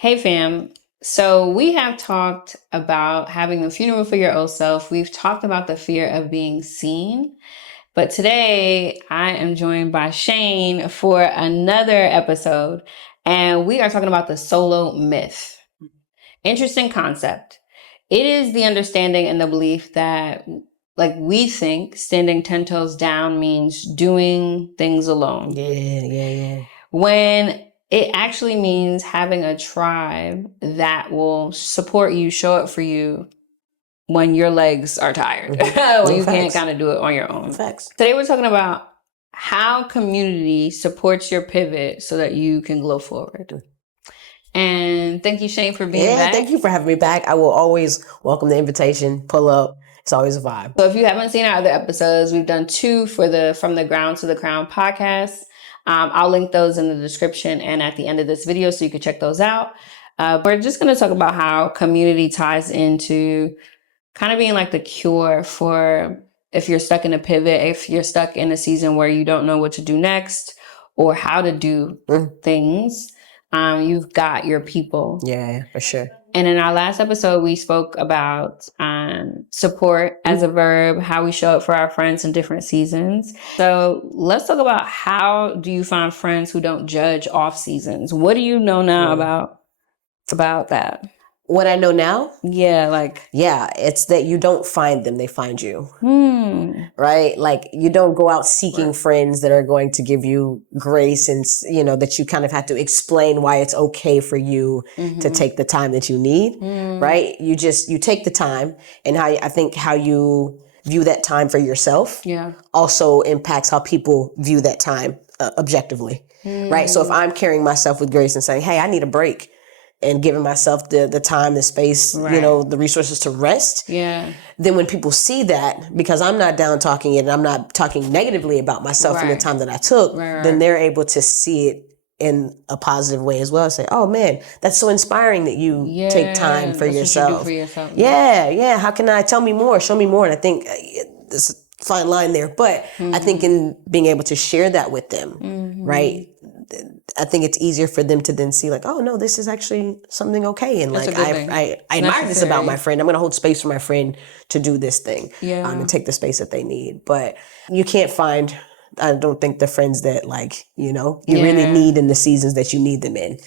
Hey fam. So we have talked about having a funeral for your old self. We've talked about the fear of being seen. But today I am joined by Shane for another episode. And we are talking about the solo myth. Interesting concept. It is the understanding and the belief that, like, we think standing 10 toes down means doing things alone. Yeah. When it actually means having a tribe that will support you, show up for you when your legs are tired, when you can't kind of do it on your own. Facts. Today we're talking about how community supports your pivot so that you can glow forward. And thank you, Shane, for being back. Thank you for having me back. I will always welcome the invitation. Pull up. It's always a vibe. So if you haven't seen our other episodes, we've done 2 for the From the Ground to the Crown podcast. I'll link those in the description and at the end of this video so you can check those out. We're just going to talk about how community ties into kind of being like the cure for if you're stuck in a pivot, if you're stuck in a season where you don't know what to do next or how to do things. You've got your people. Yeah, for sure. And in our last episode, we spoke about support as a verb, how we show up for our friends in different seasons. So let's talk about how do you find friends who don't judge off seasons? What do you know now about that? What I know now? Yeah, it's that you don't find them, they find you. Right? Like, you don't go out seeking friends that are going to give you grace and, that you kind of have to explain why it's okay for you to take the time that you need, right? You take the time, and I think how you view that time for yourself also impacts how people view that time objectively, right? So if I'm carrying myself with grace and saying, hey, I need a break, and giving myself the time, the space, the resources to rest. Yeah. Then when people see that, because I'm not down talking it and I'm not talking negatively about myself and the time that I took, then they're able to see it in a positive way as well. Say, oh man, that's so inspiring that you take time for yourself. What you do for yourself. Yeah. How can I tell me more? Show me more. And I think there's a fine line there, but I think in being able to share that with them, right? I think it's easier for them to then see like, oh no, this is actually something okay. And like, I admire this about my friend. I'm going to hold space for my friend to do this thing and take the space that they need. But you can't find, I don't think, the friends that like, you really need in the seasons that you need them in.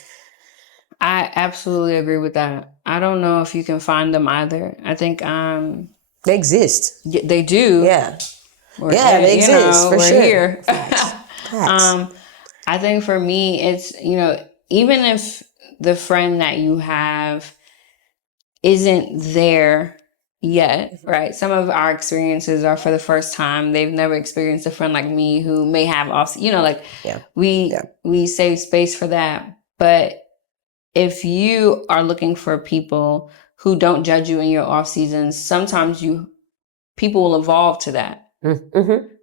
I absolutely agree with that. I don't know if you can find them either. I think they exist. They do. Yeah. They exist for sure. Here. Facts. I think for me, it's, even if the friend that you have isn't there yet, right? Some of our experiences are for the first time. They've never experienced a friend like me who may have we save space for that. But if you are looking for people who don't judge you in your off seasons, sometimes people will evolve to that.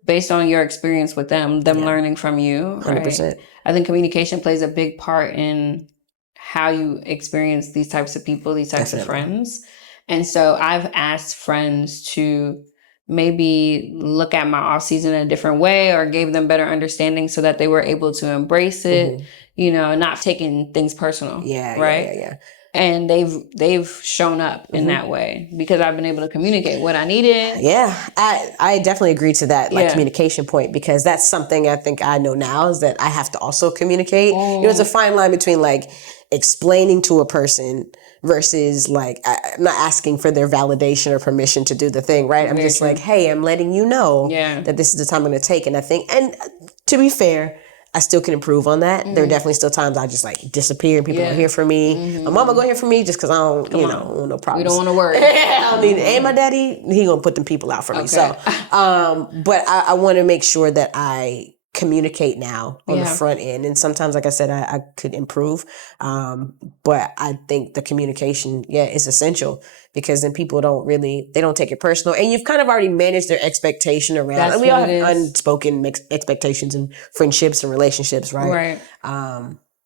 Based on your experience with them learning from you. Right? 100%. I think communication plays a big part in how you experience these types of people, these types of friends. And so I've asked friends to maybe look at my off season in a different way or gave them better understanding so that they were able to embrace it, not taking things personal. Yeah. And they've shown up in that way because I've been able to communicate what I needed. Yeah, I definitely agree to that communication point, because that's something I think I know now is that I have to also communicate. It's a fine line between like explaining to a person versus like I'm not asking for their validation or permission to do the thing, right? I'm just like, hey, I'm letting you know that this is the time I'm going to take. And I think, and to be fair, I still can improve on that. There are definitely still times I just like disappear and people don't hear from me. My mama go hear from me just because I don't, want no problems. We don't want to worry. I don't need it. And my daddy, he gonna put them people out for me. So, but I want to make sure that I communicate now on the front end. And sometimes, like I said, I could improve. But I think the communication, is essential, because then people they don't take it personal. And you've kind of already managed their expectation around. And we all have unspoken expectations in friendships and relationships, right?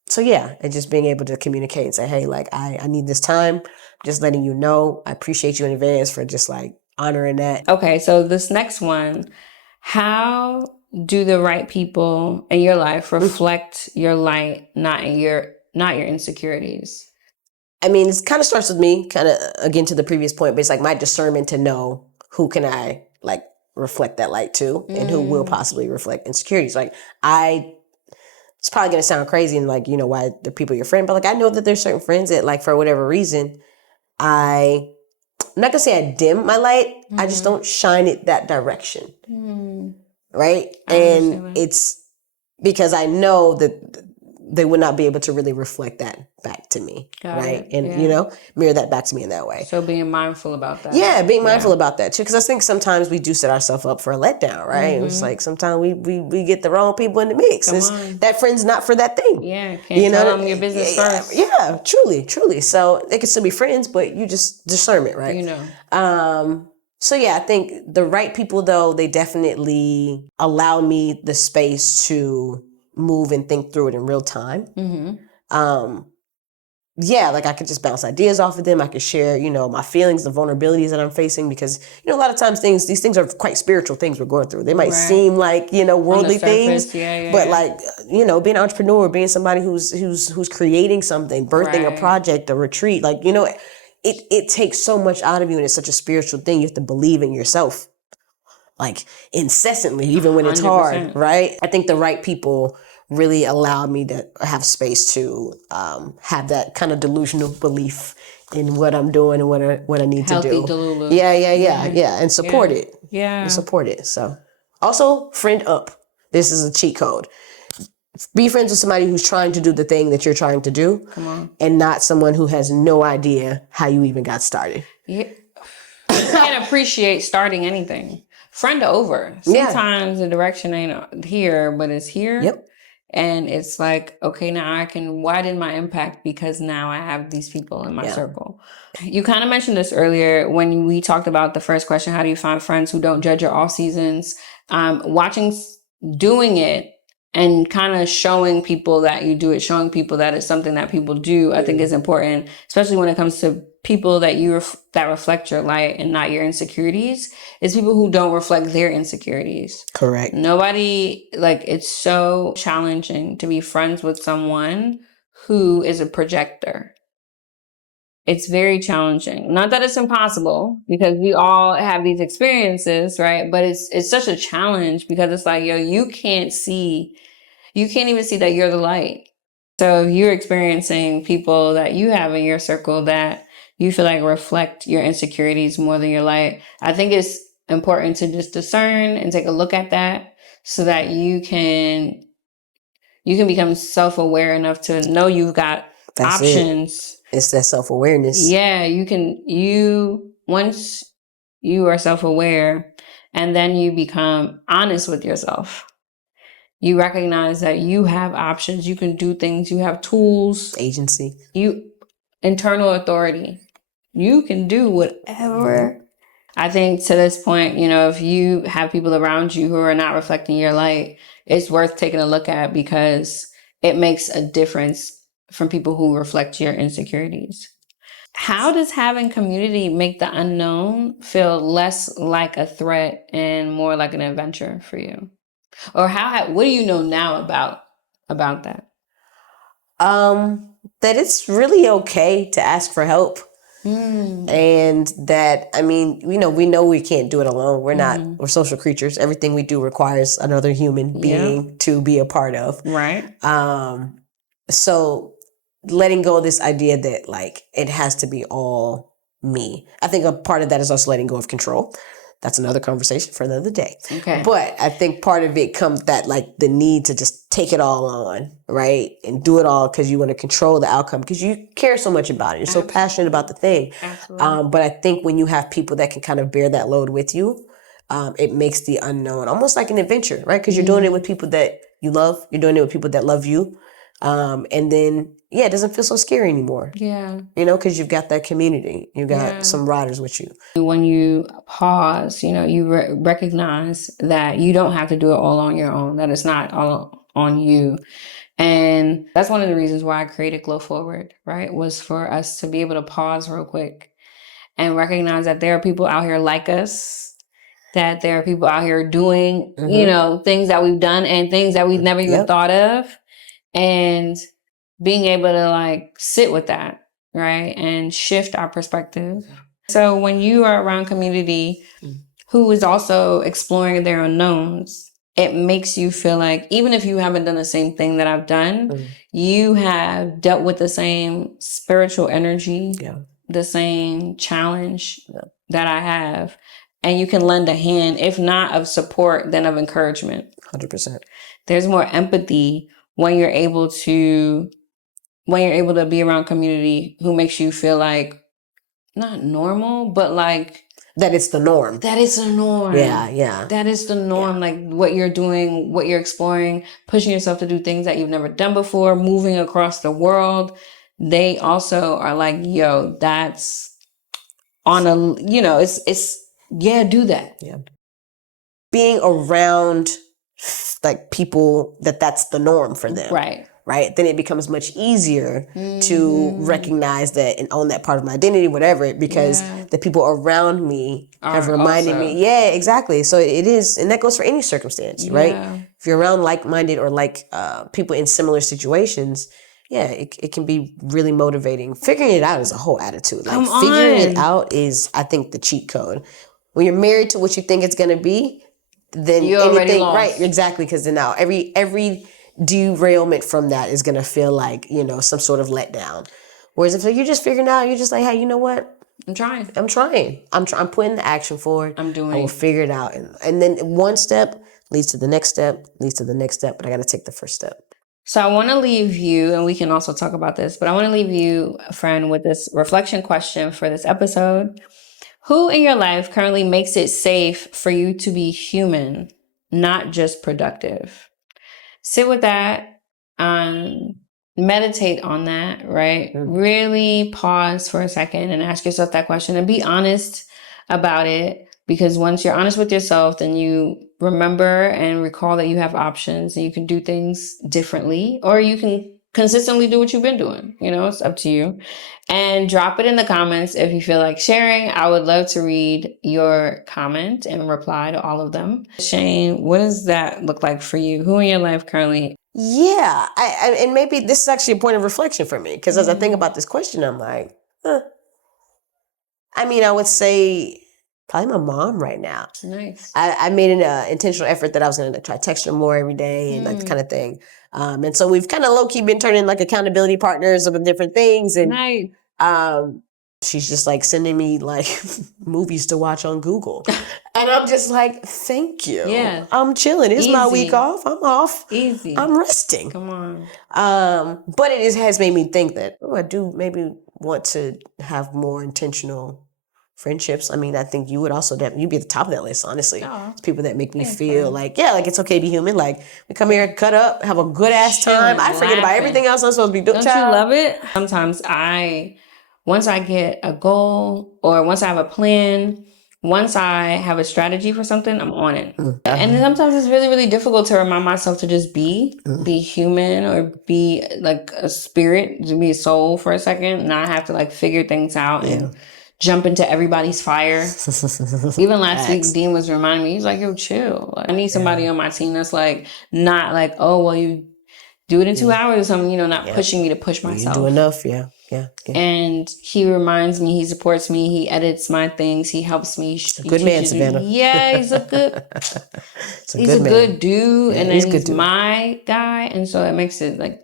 So and just being able to communicate and say, hey, like, I need this time. Just letting you know. I appreciate you in advance for just like honoring that. Okay, so this next one, how do the right people in your life reflect your light, not your insecurities? I mean, it kind of starts with me, kind of again to the previous point, but it's like my discernment to know who can I like reflect that light to and who will possibly reflect insecurities. Like it's probably going to sound crazy and like, why the people your friend, but like I know that there's certain friends that like for whatever reason, I'm not going to say I dim my light. I just don't shine it that direction. Right. And it's because I know that they would not be able to really reflect that back to me. Right. And, mirror that back to me in that way. So being mindful about that. Yeah, being mindful about that too. Because I think sometimes we do set ourselves up for a letdown, right? It's like sometimes we get the wrong people in the mix. That friend's not for that thing. Yeah, can't tell them your business first. Yeah, truly. So they can still be friends, but you just discernment, right? So yeah, I think the right people though, they definitely allow me the space to move and think through it in real time. Yeah, like I could just bounce ideas off of them. I could share, my feelings, the vulnerabilities that I'm facing because, a lot of times these things are quite spiritual things we're going through. They might seem like, worldly things, but like, being an entrepreneur, being somebody who's creating something, birthing a project, a retreat, like, it takes so much out of you and it's such a spiritual thing. You have to believe in yourself like incessantly, even when it's 100%. hard, right? I think the right people really allowed me to have space to have that kind of delusional belief in what I'm doing and what I need Healthy to do. Delulu. Yeah, and support it. Yeah, and support it. So, also friend up. This is a cheat code. Be friends with somebody who's trying to do the thing that you're trying to do, and not someone who has no idea how you even got started. Yeah. You can't appreciate starting anything. Friend over. Sometimes the direction ain't here, but it's here. Yep. And it's like, okay, now I can widen my impact because now I have these people in my circle. You kind of mentioned this earlier when we talked about the first question, how do you find friends who don't judge your off seasons? Doing it and kind of showing people that you do it, showing people that it's something that people do, I think is important, especially when it comes to people that that reflect your light and not your insecurities. It's people who don't reflect their insecurities. Correct. Nobody, like, it's so challenging to be friends with someone who is a projector. It's very challenging. Not that it's impossible because we all have these experiences, right? But it's such a challenge because it's like, you can't even see that you're the light. So if you're experiencing people that you have in your circle that you feel like reflect your insecurities more than your light, I think it's important to just discern and take a look at that so that you can become self-aware enough to know you've got options. It's that self-awareness. Yeah, once you are self-aware and then you become honest with yourself. You recognize that you have options. You can do things. You have tools. Agency. Internal authority. You can do whatever. I think to this point, if you have people around you who are not reflecting your light, it's worth taking a look at because it makes a difference from people who reflect your insecurities. How does having community make the unknown feel less like a threat and more like an adventure for you? Or what do you know now about that? That it's really okay to ask for help. And that, we know we can't do it alone. We're social creatures. Everything we do requires another human being to be a part of. Right. So letting go of this idea that like it has to be all me. I think a part of that is also letting go of control. That's another conversation for another day. Okay. But I think part of it comes that like the need to just take it all on, right? And do it all because you want to control the outcome because you care so much about it. You're so passionate about the thing. Absolutely. But I think when you have people that can kind of bear that load with you, it makes the unknown almost like an adventure, right? Because you're doing it with people that you love. You're doing it with people that love you. And then, it doesn't feel so scary anymore. Yeah. Because you've got that community. You got some riders with you. When you pause, you recognize that you don't have to do it all on your own, that it's not all on you. And that's one of the reasons why I created Glow Forward, right? Was for us to be able to pause real quick and recognize that there are people out here like us, that there are people out here doing, things that we've done and things that we've never even thought of. And being able to like sit with that right? And shift our perspective. So when you are around community who is also exploring their unknowns, it makes you feel like even if you haven't done the same thing that I've done, you have dealt with the same spiritual energy, the same challenge that I have. And you can lend a hand, if not of support, then of encouragement. 100%. There's more empathy when you're able to be around community who makes you feel like not normal, but like that it's the norm. That is the norm. Yeah. That is the norm. Like what you're doing, what you're exploring, pushing yourself to do things that you've never done before, moving across the world. They also are like, yo, that's on a, do that. Yeah. Being around like people that's the norm for them. Right. Then it becomes much easier to recognize that and own that part of my identity, whatever, because the people around me have reminded me. Yeah, exactly. So it is. And that goes for any circumstance, right? If you're around like-minded or people in similar situations, it can be really motivating. Figuring it out is a whole attitude. Like figuring it out is, I think, the cheat code. When you're married to what you think it's going to be, then you already lost. Right, exactly, because then now every derailment from that is going to feel like, some sort of letdown. Whereas if you're just figuring out, you're just like, hey, you know what? I'm trying. I'm putting the action forward. I will figure it out. And then one step leads to the next step, but I got to take the first step. So I want to leave you, and we can also talk about this, but I want to leave you, friend, with this reflection question for this episode. Who in your life currently makes it safe for you to be human, not just productive? Sit with that, meditate on that, right? Really pause for a second and ask yourself that question and be honest about it. Because once you're honest with yourself, then you remember and recall that you have options and you can do things differently, or you can consistently do what you've been doing. It's up to you. And drop it in the comments if you feel like sharing. I would love to read your comment and reply to all of them. Shane, what does that look like for you? Who in your life currently? Yeah, and maybe this is actually a point of reflection for me, because as I think about this question, I'm like, I mean, I would say probably my mom right now. Nice. I made an intentional effort that I was going to try to text her more every day and that kind of thing. And so we've kind of low-key been turning like accountability partners of different things. And nice. She's just like sending me like movies to watch on Google. And I'm just like, thank you. Yeah. I'm chilling. It's my week off. I'm off. Easy. I'm resting. Come on. But it has made me think that, I do maybe want to have more intentional friendships. I mean, I think you would also you'd be at the top of that list, honestly. It's people that make me feel like it's okay to be human. Like we come here, cut up, have a good ass time. I forget about everything else I'm supposed to be doing. Don't you love it? Sometimes once I get a goal or once I have a plan, once I have a strategy for something, I'm on it. And sometimes it's really, really difficult to remind myself to just be human or be like a spirit, to be a soul for a second, not have to like figure things out and jump into everybody's fire. Even last week, Dean was reminding me, he's like, yo, chill. Like, I need somebody on my team that's like, not like, oh, well, you do it in 2 hours or something, not pushing me to push myself. You do enough, yeah. And he reminds me, he supports me, he edits my things, he helps me. He's a good man, Savannah. Yeah, he's a good dude, and then he's my guy, and so it makes it like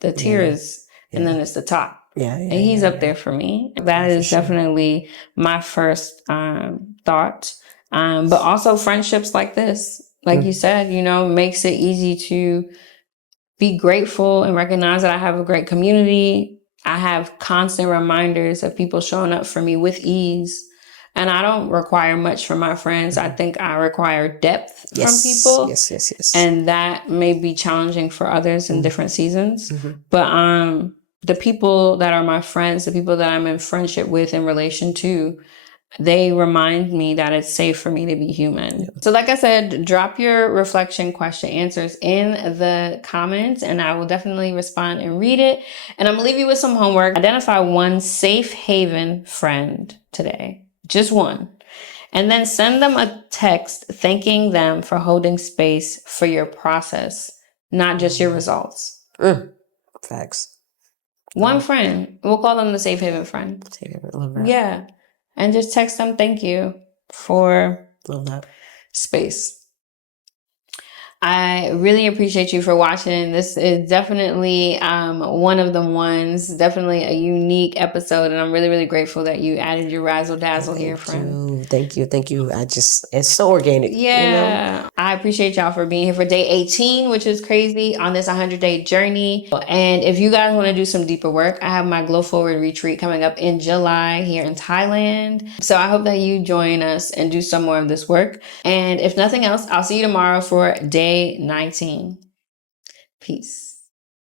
the tiers, and then it's the top. And he's up there for me. That is definitely my first thought. But also friendships like this, like you said, makes it easy to be grateful and recognize that I have a great community. I have constant reminders of people showing up for me with ease. And I don't require much from my friends. I think I require depth from people. Yes. And that may be challenging for others in different seasons. But the people that are my friends, the people that I'm in friendship with in relation to, they remind me that it's safe for me to be human. So like I said, drop your reflection question answers in the comments and I will definitely respond and read it. And I'm gonna leave you with some homework. Identify one safe haven friend today. Just one. And then send them a text thanking them for holding space for your process, not just your results. Facts. One friend. We'll call them the Safe Haven friend. Safe Haven, love that. Yeah. And just text them thank you for love that space. I really appreciate you for watching. This is definitely one of the ones, definitely a unique episode. And I'm really, really grateful that you added your razzle dazzle here, friend. Thank you. It's so organic. Yeah. You know? I appreciate y'all for being here for day 18, which is crazy on this 100-day journey. And if you guys want to do some deeper work, I have my Glow Forward retreat coming up in July here in Thailand. So I hope that you join us and do some more of this work. And if nothing else, I'll see you tomorrow for day 19. Peace.